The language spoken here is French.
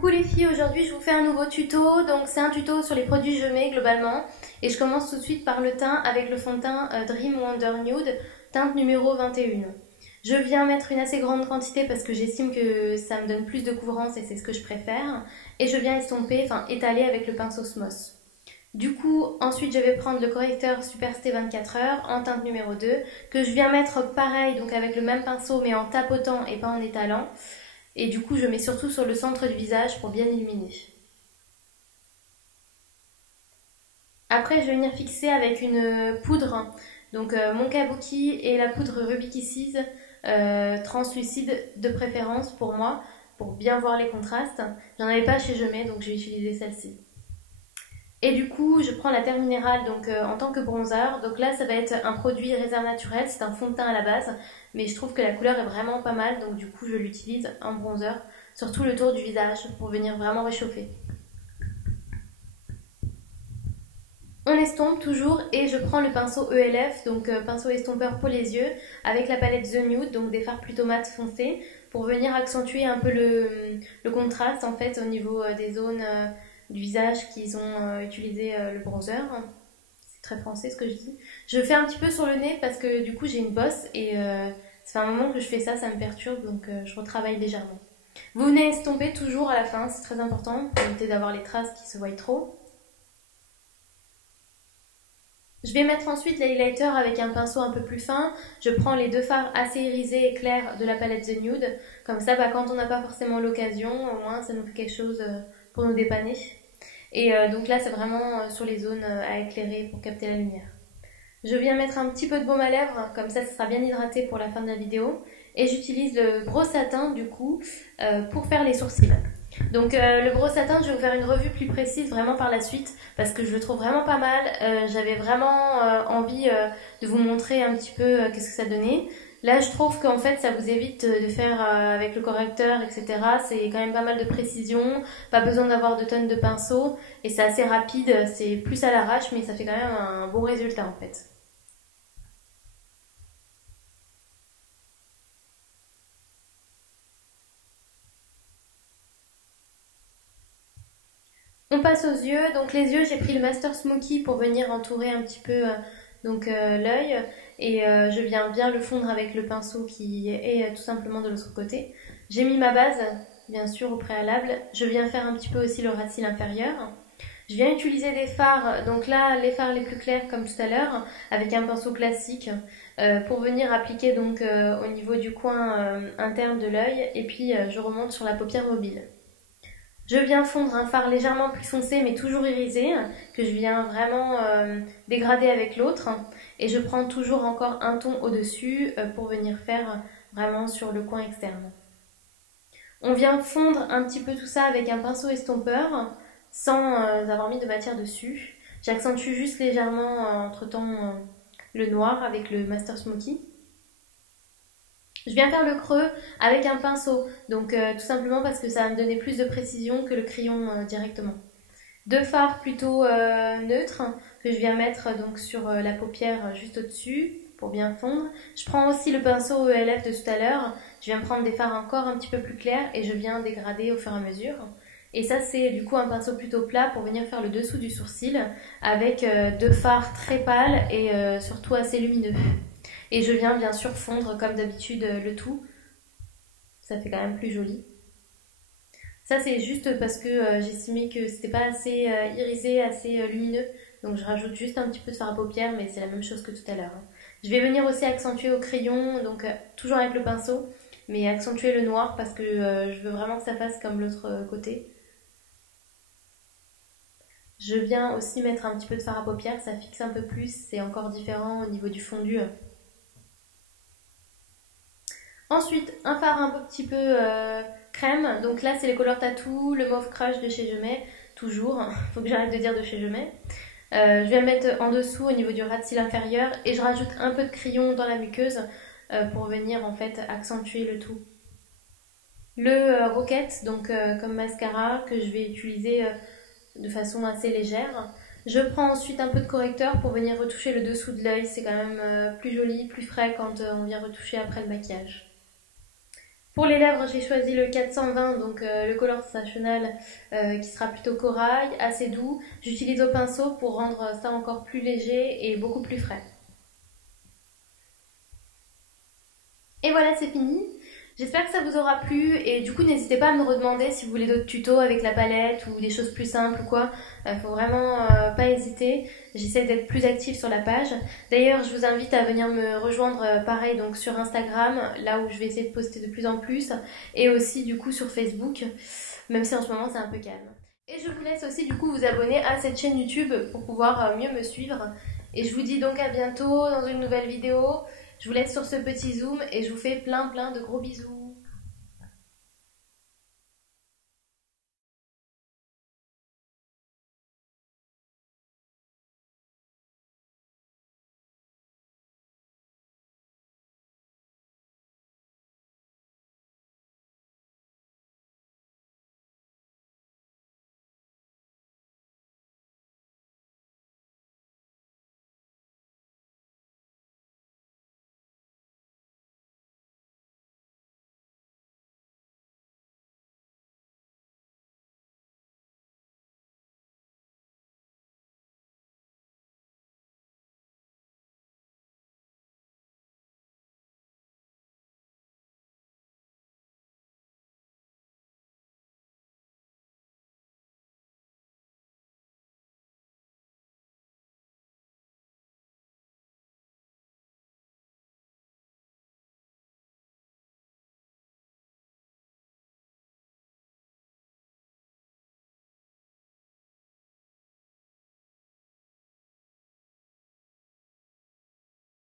Coucou les filles, aujourd'hui je vous fais un nouveau tuto, donc c'est un tuto sur les produits Je Mets globalement et je commence tout de suite par le teint avec le fond de teint Dream Wonder Nude, teinte numéro 21. Je viens mettre une assez grande quantité parce que j'estime que ça me donne plus de couvrance et c'est ce que je préfère et je viens estomper, enfin étaler avec le pinceau Smos. Du coup, ensuite je vais prendre le correcteur Superstay 24h en teinte numéro 2 que je viens mettre pareil, donc avec le même pinceau mais en tapotant et pas en étalant. Et du coup, je mets surtout sur le centre du visage pour bien illuminer. Après, je vais venir fixer avec une poudre, donc mon kabuki et la poudre Ruby Kisses, translucide de préférence pour moi, pour bien voir les contrastes. J'en avais pas chez Je Mets, donc j'ai utilisé celle-ci. Et du coup, je prends la Terre Minérale donc, en tant que bronzer. Donc là, ça va être un produit réserve naturelle, c'est un fond de teint à la base. Mais je trouve que la couleur est vraiment pas mal, donc du coup, je l'utilise en bronzer. Sur tout le tour du visage, pour venir vraiment réchauffer. On estompe toujours et je prends le pinceau ELF, donc pinceau estompeur pour les yeux, avec la palette The Nude, donc des fards plutôt mat foncés, pour venir accentuer un peu le contraste en fait au niveau des zones du visage qu'ils ont utilisé le bronzer. C'est très français ce que je dis. Je fais un petit peu sur le nez parce que du coup j'ai une bosse et ça fait un moment que je fais ça, ça me perturbe, donc je retravaille légèrement. Vous venez estomper toujours à la fin, c'est très important pour éviter d'avoir les traces qui se voient trop. Je vais mettre ensuite l'highlighter avec un pinceau un peu plus fin. Je prends les deux fards assez irisés et clairs de la palette The Nude. Comme ça, quand on n'a pas forcément l'occasion, au moins ça nous fait quelque chose pour nous dépanner. Et donc là, c'est vraiment sur les zones à éclairer pour capter la lumière. Je viens mettre un petit peu de baume à lèvres, comme ça sera bien hydraté pour la fin de la vidéo. Et j'utilise le Gros Satin du coup pour faire les sourcils. Donc le Gros Satin, je vais vous faire une revue plus précise vraiment par la suite parce que je le trouve vraiment pas mal. J'avais vraiment envie de vous montrer un petit peu qu'est-ce que ça donnait. Là, je trouve qu'en fait, ça vous évite de faire avec le correcteur, etc. C'est quand même pas mal de précision, pas besoin d'avoir de tonnes de pinceaux et c'est assez rapide, c'est plus à l'arrache, mais ça fait quand même un bon résultat en fait. On passe aux yeux. Donc les yeux, j'ai pris le Master Smoky pour venir entourer un petit peu l'œil et je viens bien le fondre avec le pinceau qui est tout simplement de l'autre côté. J'ai mis ma base, bien sûr, au préalable. Je viens faire un petit peu aussi le ras de cils inférieur. Je viens utiliser des fards, donc là les fards les plus clairs comme tout à l'heure, avec un pinceau classique pour venir appliquer donc au niveau du coin interne de l'œil et puis je remonte sur la paupière mobile. Je viens fondre un fard légèrement plus foncé mais toujours irisé, que je viens vraiment dégrader avec l'autre. Et je prends toujours encore un ton au-dessus pour venir faire vraiment sur le coin externe. On vient fondre un petit peu tout ça avec un pinceau estompeur, sans avoir mis de matière dessus. J'accentue juste légèrement entre-temps le noir avec le Master Smoky. Je viens faire le creux avec un pinceau, donc tout simplement parce que ça va me donner plus de précision que le crayon directement. Deux fards plutôt neutres que je viens mettre donc sur la paupière juste au-dessus pour bien fondre. Je prends aussi le pinceau ELF de tout à l'heure, je viens prendre des fards encore un petit peu plus clairs et je viens dégrader au fur et à mesure. Et ça c'est du coup un pinceau plutôt plat pour venir faire le dessous du sourcil avec deux fards très pâles et surtout assez lumineux. Et je viens bien sûr fondre comme d'habitude le tout. Ça fait quand même plus joli. Ça c'est juste parce que j'estimais que c'était pas assez irisé, assez lumineux. Donc je rajoute juste un petit peu de fard à paupières, mais c'est la même chose que tout à l'heure. Je vais venir aussi accentuer au crayon, donc toujours avec le pinceau, mais accentuer le noir parce que je veux vraiment que ça fasse comme l'autre côté. Je viens aussi mettre un petit peu de fard à paupières, ça fixe un peu plus, c'est encore différent au niveau du fondu. Ensuite, un fard un petit peu crème. Donc là, c'est les Color Tattoo, le Mauve Crush de chez Je Mets. Toujours, faut que j'arrête de dire de chez Je Mets. Je vais le mettre en dessous au niveau du ras de cils inférieur. Et je rajoute un peu de crayon dans la muqueuse pour venir en fait accentuer le tout. Le Rocket, donc comme mascara, que je vais utiliser de façon assez légère. Je prends ensuite un peu de correcteur pour venir retoucher le dessous de l'œil. C'est quand même plus joli, plus frais quand on vient retoucher après le maquillage. Pour les lèvres, j'ai choisi le 420, donc le Color Sensationnel qui sera plutôt corail, assez doux. J'utilise au pinceau pour rendre ça encore plus léger et beaucoup plus frais. Et voilà, c'est fini. J'espère que ça vous aura plu et du coup n'hésitez pas à me redemander si vous voulez d'autres tutos avec la palette ou des choses plus simples ou quoi. Faut vraiment pas hésiter. J'essaie d'être plus active sur la page. D'ailleurs, je vous invite à venir me rejoindre pareil donc sur Instagram, là où je vais essayer de poster de plus en plus, et aussi du coup sur Facebook, même si en ce moment c'est un peu calme. Et je vous laisse aussi du coup vous abonner à cette chaîne YouTube pour pouvoir mieux me suivre. Et je vous dis donc à bientôt dans une nouvelle vidéo. Je vous laisse sur ce petit zoom et je vous fais plein de gros bisous.